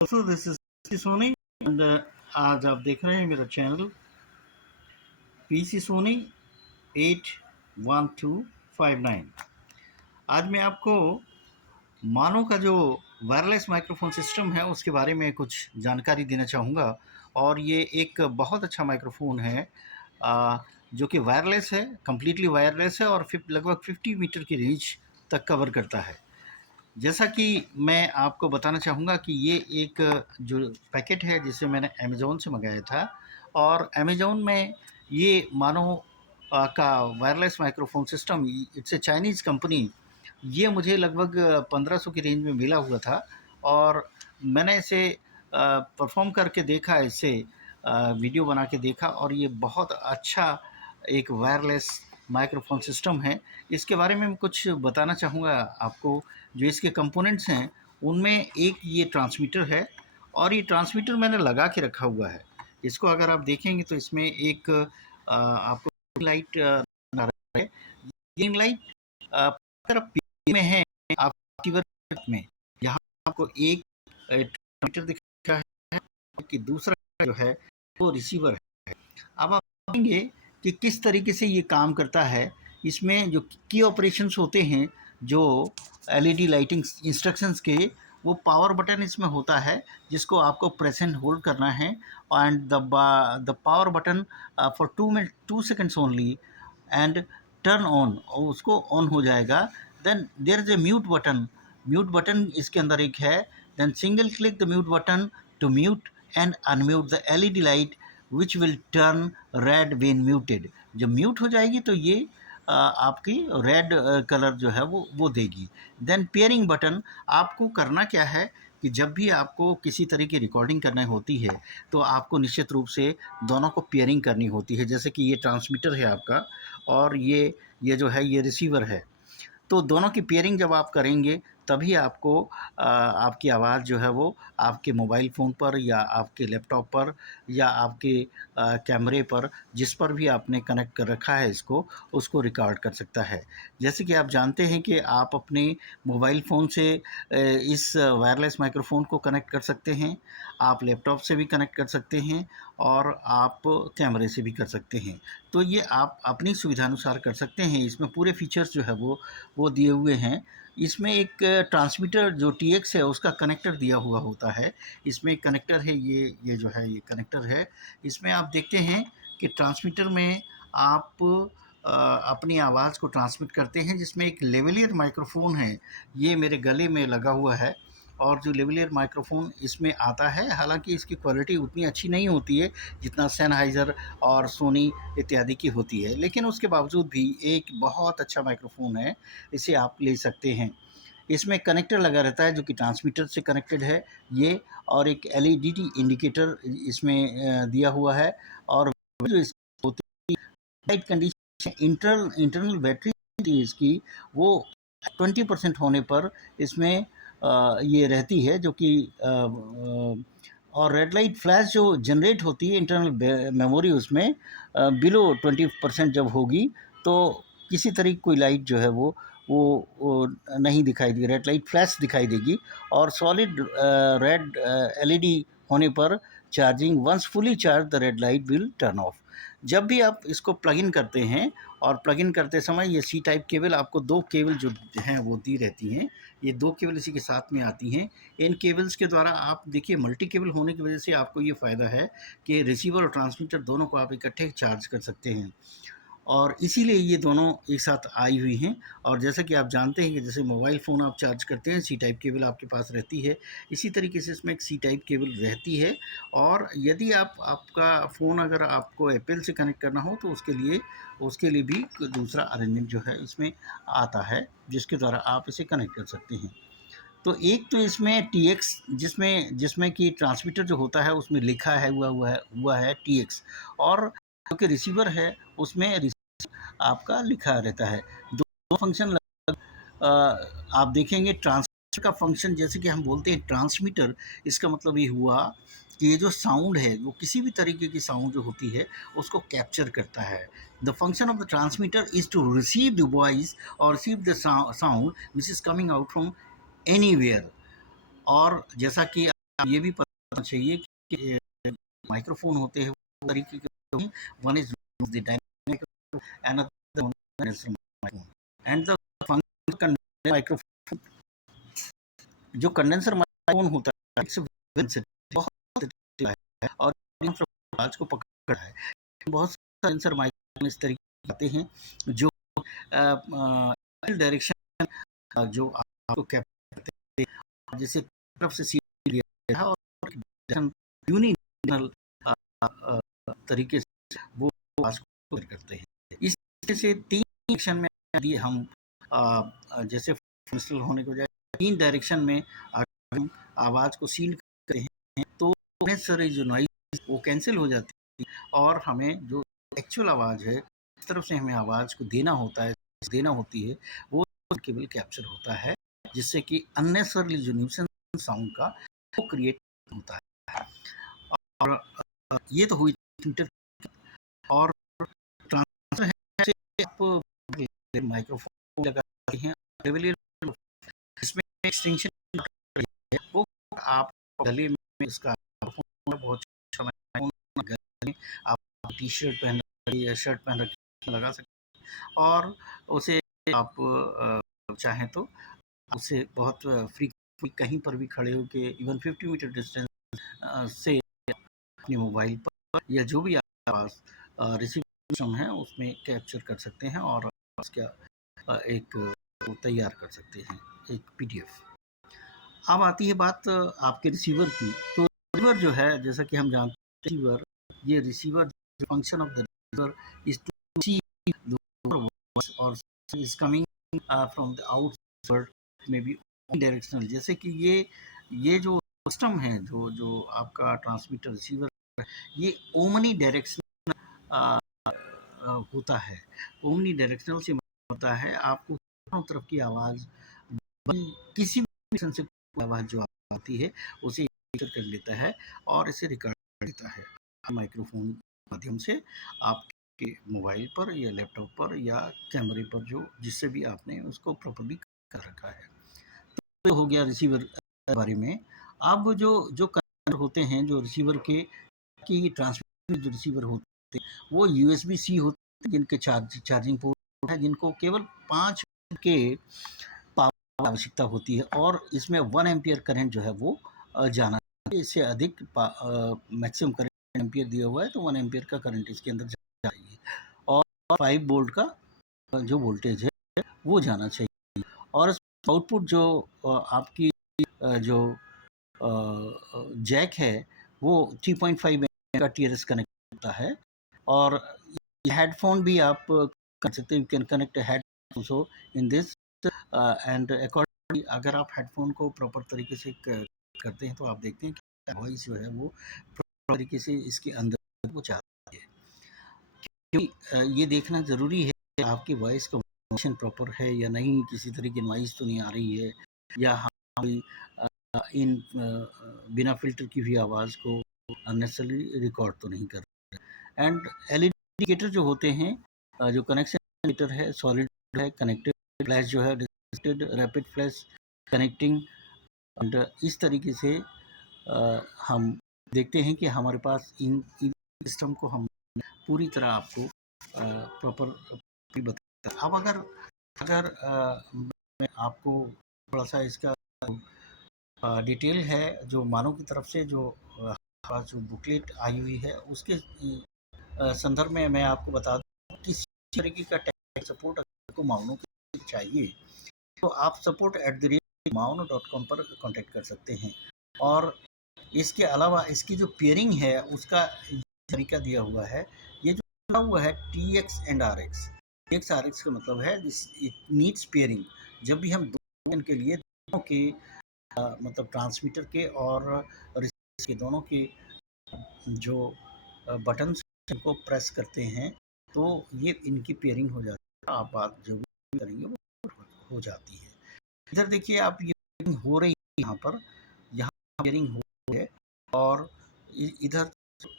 दोस्तों this is Soni and आज आप देख रहे हैं मेरा चैनल पीसी सोनी 81259। आज मैं आपको मानो का जो वायरलेस माइक्रोफोन सिस्टम है उसके बारे में कुछ जानकारी देना चाहूँगा। और ये एक बहुत अच्छा माइक्रोफोन है जो कि वायरलेस है, कम्प्लीटली वायरलेस है और लगभग 50 मीटर की रेंज तक कवर करता है। जैसा कि मैं आपको बताना चाहूँगा कि ये एक जो पैकेट है जिसे मैंने अमेज़न से मंगाया था, और अमेज़न में ये मानो का wireless microphone system, it's a Chinese company, ये मुझे लगभग 1500 की रेंज में मिला हुआ था। और मैंने इसे परफ़ॉर्म करके देखा, इसे वीडियो बना के देखा, और ये बहुत अच्छा एक वायरलेस माइक्रोफ़ोन सिस्टम है। इसके बारे में मैं कुछ बताना चाहूँगा आपको। जो इसके कंपोनेंट्स हैं उनमें एक ये ट्रांसमीटर है, और ये ट्रांसमीटर मैंने लगा के रखा हुआ है। इसको अगर आप देखेंगे तो इसमें एक आपको लाइट आ रहा है। ग्रीन लाइट तरफ में है आपकी वर्क में, यहाँ आपको एक ट्रांसमीटर दिख रहा है कि दूसरा जो है वो रिसीवर है। अब आप देखेंगे कि किस तरीके से ये काम करता है। इसमें जो की ऑपरेशंस होते हैं, जो एलईडी लाइटिंग इंस्ट्रक्शंस के, वो पावर बटन इसमें होता है जिसको आपको प्रेस एंड होल्ड करना है। And the power button for 2 seconds only and turn on, और उसको ऑन हो जाएगा। Then there is a mute button इसके अंदर एक है। Then single click the mute button to mute and unmute the LED light which will turn red when muted. जब mute हो जाएगी तो ये आपकी रेड कलर जो है वो देगी। देन पेयरिंग बटन, आपको करना क्या है कि जब भी आपको किसी तरह की रिकॉर्डिंग करनी होती है तो आपको निश्चित रूप से दोनों को पेयरिंग करनी होती है। जैसे कि ये ट्रांसमीटर है आपका, और ये जो है ये रिसीवर है। तो दोनों की पेयरिंग जब आप करेंगे तभी आपको आपकी आवाज़ जो है वो आपके मोबाइल फ़ोन पर या आपके लैपटॉप पर या आपके कैमरे पर, जिस पर भी आपने कनेक्ट कर रखा है इसको, उसको रिकॉर्ड कर सकता है। जैसे कि आप जानते हैं कि आप अपने मोबाइल फ़ोन से इस वायरलेस माइक्रोफ़ोन को कनेक्ट कर सकते हैं, आप लैपटॉप से भी कनेक्ट कर सकते हैं, और आप कैमरे से भी कर सकते हैं। तो ये आप अपनी सुविधानुसार कर सकते हैं। इसमें पूरे फीचर्स जो है वो दिए हुए हैं। इसमें एक ट्रांसमीटर जो टीएक्स है उसका कनेक्टर दिया हुआ होता है। इसमें एक कनेक्टर है, ये जो है ये कनेक्टर है। इसमें आप देखते हैं कि ट्रांसमीटर में आप अपनी आवाज़ को ट्रांसमिट करते हैं, जिसमें एक लेवलियर माइक्रोफ़ोन है, ये मेरे गले में लगा हुआ है। और जो लेवलियर माइक्रोफ़ोन इसमें आता है, हालाँकि इसकी क्वालिटी उतनी अच्छी नहीं होती है जितना सेनहाइज़र और सोनी इत्यादि की होती है, लेकिन उसके बावजूद भी एक बहुत अच्छा माइक्रोफ़ोन है, इसे आप ले सकते हैं। इसमें कनेक्टर लगा रहता है जो कि ट्रांसमीटर से कनेक्टेड है ये, और एक एलईडी इंडिकेटर इसमें दिया हुआ है। और जो होती है लाइट कंडीशन, इंटरनल बैटरी थी इसकी, वो 20% होने पर इसमें ये रहती है, जो कि और रेड लाइट फ्लैश जो जनरेट होती है इंटरनल मेमोरी उसमें बिलो 20% जब होगी तो किसी तरह की कोई लाइट जो है वो नहीं दिखाई देगी, रेड लाइट फ्लैश दिखाई देगी। और सॉलिड रेड एलईडी होने पर charging, once fully charge the red light will turn off. जब भी आप इसको प्लग इन करते हैं, और प्लग इन करते समय ये सी टाइप केबल, आपको 2 केबल जो हैं वो दी रहती हैं। ये 2 केबल इसी के साथ में आती हैं। इन केबल्स के द्वारा आप देखिए, मल्टी केबल होने की वजह से आपको ये फ़ायदा है कि रिसीवर और ट्रांसमीटर दोनों को आप इकट्ठे चार्ज कर सकते हैं, और इसीलिए ये दोनों एक साथ आई हुई हैं। और जैसा कि आप जानते हैं कि जैसे मोबाइल फ़ोन आप चार्ज करते हैं, सी टाइप केबल आपके पास रहती है, इसी तरीके से इसमें एक सी टाइप केबल रहती है। और यदि आपका फ़ोन अगर आपको एप्पल से कनेक्ट करना हो तो उसके लिए भी दूसरा अरेंजमेंट जो है इसमें आता है, जिसके द्वारा आप इसे कनेक्ट कर सकते हैं। तो एक तो इसमें टीएक्स, जिसमें कि ट्रांसमीटर जो होता है उसमें लिखा है हुआ है टीएक्स, और जो कि रिसीवर है उसमें आपका लिखा रहता है। दो फंक्शन आप देखेंगे। ट्रांसमीटर का फंक्शन, जैसे कि हम बोलते हैं ट्रांसमीटर, इसका मतलब ये हुआ कि ये जो साउंड है वो किसी भी तरीके की साउंड जो होती है उसको कैप्चर करता है। The function of the transmitter is to receive the voice और receive the sound which is coming out from anywhere. और जैसा कि ये भी पता होना चाहिए कि माइक्रोफ़ोन होते हैं वो तरीके के होते हैं, one is the dynamic another one condenser microphone and the function microphone जो कंडेंसर माइक्रोफ़ोन होता है इट्स बहुत सेंसिटिव है और आवाज़ को पकड़ है। बहुत सारे सेंसर माइक्रोफ़ोन इस तरीके के आते हैं जो डायरेक्शन जो आपको कैप्चर करते हैं जैसे तरफ से सीधी लिया है और यूनिडिरेक्शनल तरीके से वो आवाज़ को कैप्चर करते हैं। इस तरह से 3 डायरेक्शन में यदि हम जैसे फंक्शनल होने के बजाय 3 डायरेक्शन में अगर हम आवाज़ को सील करते हैं तो नेसेसरी जो नॉइज़ वो कैंसल हो जाती है और हमें जो एक्चुअल आवाज़ है, जिस तरफ से हमें आवाज़ को देना होता है, देना होती है, वो केवल कैप्चर होता है, जिससे कि अननेसेसरली जो न्यूसेंस साउंड का वो क्रिएट होता है। और ये तो हुई ट्विटर और ट्रांसफर है आप माइक्रोफोन लगाते हैं इसमें एक्सटेंशन है वो आप गले में इसका बहुत अच्छा आप टी शर्ट पहन या शर्ट पहन रखिए लगा सकते हैं और उसे आप चाहें तो उसे बहुत फ्री कहीं पर भी खड़े होकर इवन 50 मीटर डिस्टेंस से अपने मोबाइल पर या जो भी आपके पास रिसीवर सिस्टम है उसमें कैप्चर कर सकते हैं और उसका एक तैयार कर सकते हैं एक पीडीएफ। अब आती है बात आपके रिसीवर की। तो रिसीवर जो है जैसा कि हम जानते हैं रिसीवर ये receiver function of the receiver is to see the voice और is coming from the outward may be directional जैसे कि ये जो सिस्टम है जो जो आपका ट्रांसमीटर रिसीवर ये ओमनी डायरेक्शनल होता है। ओमनी डायरेक्शनल से होता है आपको चारों तरफ की आवाज़ किसी भी से आवाज़ जो आती है उसे कैप्चर कर लेता है और इसे रिकॉर्ड कर लेता है माइक्रोफोन के माध्यम से आपके मोबाइल पर या लैपटॉप पर या कैमरे पर जो जिससे भी आपने उसको प्रॉपर्ली कर रखा है। तो हो गया रिसीवर के बारे में। अब जो जो कनेक्टर होते हैं जो रिसीवर के की ट्रांसमिटर जो रिसीवर होते हैं वो यूएसबी सी होते हैं जिनके चार्जिंग पोर्ट है जिनको केवल 5 के पावर आवश्यकता होती है और इसमें 1 एम्पियर करंट जो है वो जाना चाहिए। इससे अधिक मैक्सिमम करंट एम्पियर दिया हुआ है तो 1 एम्पियर का करंट इसके अंदर जाना चाहिए और 5 वोल्ट का जो वोल्टेज है वो जाना चाहिए और आउटपुट जो आपकी जो जैक है वो 3.5 का टीआरएस कनेक्ट होता है और हेडफोन भी आप कर सकते हैं। You can connect head also in this and accordingly अगर आप हेडफोन को प्रॉपर तरीके से करते हैं तो आप देखते हैं कि वॉइस जो है वो प्रॉपर तरीके से इसके अंदर वो जाती है। क्योंकि ये देखना ज़रूरी है कि आपकी वॉइस कम्युनिकेशन प्रॉपर है या नहीं, किसी तरह की नॉइज़ तो नहीं आ रही है या हम इन बिना फ़िल्टर की हुई आवाज़ को अननेसेसरली रिकॉर्ड तो नहीं कर रहे। एंड एलईडी इंडिकेटर जो होते हैं जो कनेक्शन इंडिकेटर है सॉलिड है कनेक्टेड फ्लैश जो है disconnected rapid flash connecting and इस तरीके से हम देखते हैं कि हमारे पास इन सिस्टम को हम पूरी तरह आपको प्रॉपर बताता है। अब अगर अगर मैं आपको थोड़ा सा इसका डिटेल है जो मानव की तरफ से जो जो बुकलेट आई हुई है उसके संदर्भ में मैं आपको बता दूं किसी तरीके का टेक सपोर्ट आपको माउनो के चाहिए तो आप support@maono.com पर कांटेक्ट कर सकते हैं और इसके अलावा इसकी जो पेयरिंग है उसका तरीका दिया हुआ है। ये जो दिया हुआ है TX एंड RX TX-RX का मतलब है इट नीड्स पेयरिंग जब भी हम दो के लिए दोनों के मतलब ट्रांसमीटर के और रिसीवर के दोनों के जो बटन्स को प्रेस करते हैं तो ये इनकी पेयरिंग हो जाती है। आप बात जो भी करेंगे वो हो जाती है। इधर देखिए आप ये पेयरिंग हो रही है यहाँ पेयरिंग हो रही है और इधर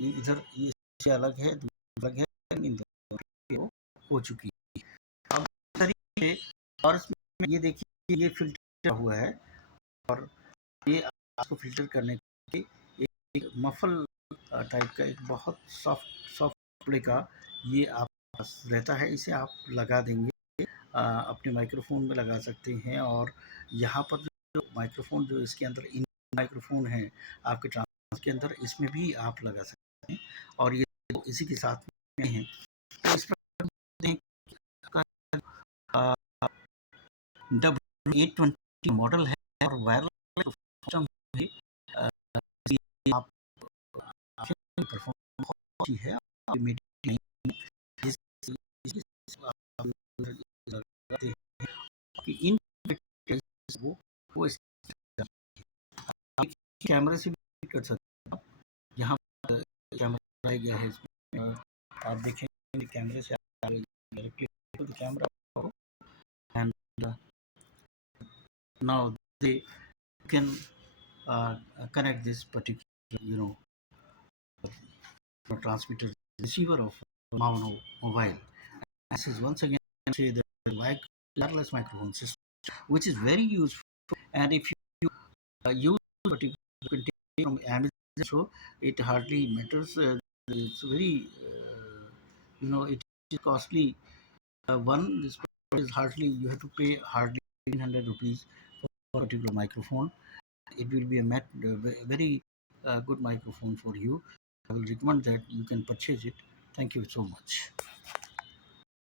इधर ये इससे अलग है अलग है इन दोनों हो चुकी है। अब तरीके और इसमें ये देखिए ये फ़िल्टर हुआ है और ये आपको फ़िल्टर करने कि एक मफल टाइप का एक बहुत सॉफ्ट सॉफ्ट कपड़े का ये आप पास रहता है, इसे आप लगा देंगे, अपने माइक्रोफ़ोन में लगा सकते हैं। और यहाँ पर जो माइक्रोफ़ोन जो इसके अंदर इन माइक्रोफ़ोन है आपके ट्रांसफर के अंदर, इसमें भी आप लगा सकते हैं और ये इसी के साथ में है। तो इस प्रकार का W820 मॉडल है और वायरलेस सिस्टम भी आप परफॉर्म बहुत अच्छी है। कि इन वो वो कैमरे से भी कर सकते हैं आप। यहाँ कैमरा लगाया गया है इसमें, आप देखेंगे कैमरे से directly camera and now they can connect this particular transmitter receiver of mobile. This is once again say the wireless microphone system, which is very useful. And if you use particular from Amazon, so it hardly matters. It's very it is costly. One this is hardly you have to pay hardly 1,800 rupees for a particular microphone. It will be a very good microphone for you. I will recommend that you can purchase it. Thank you so much.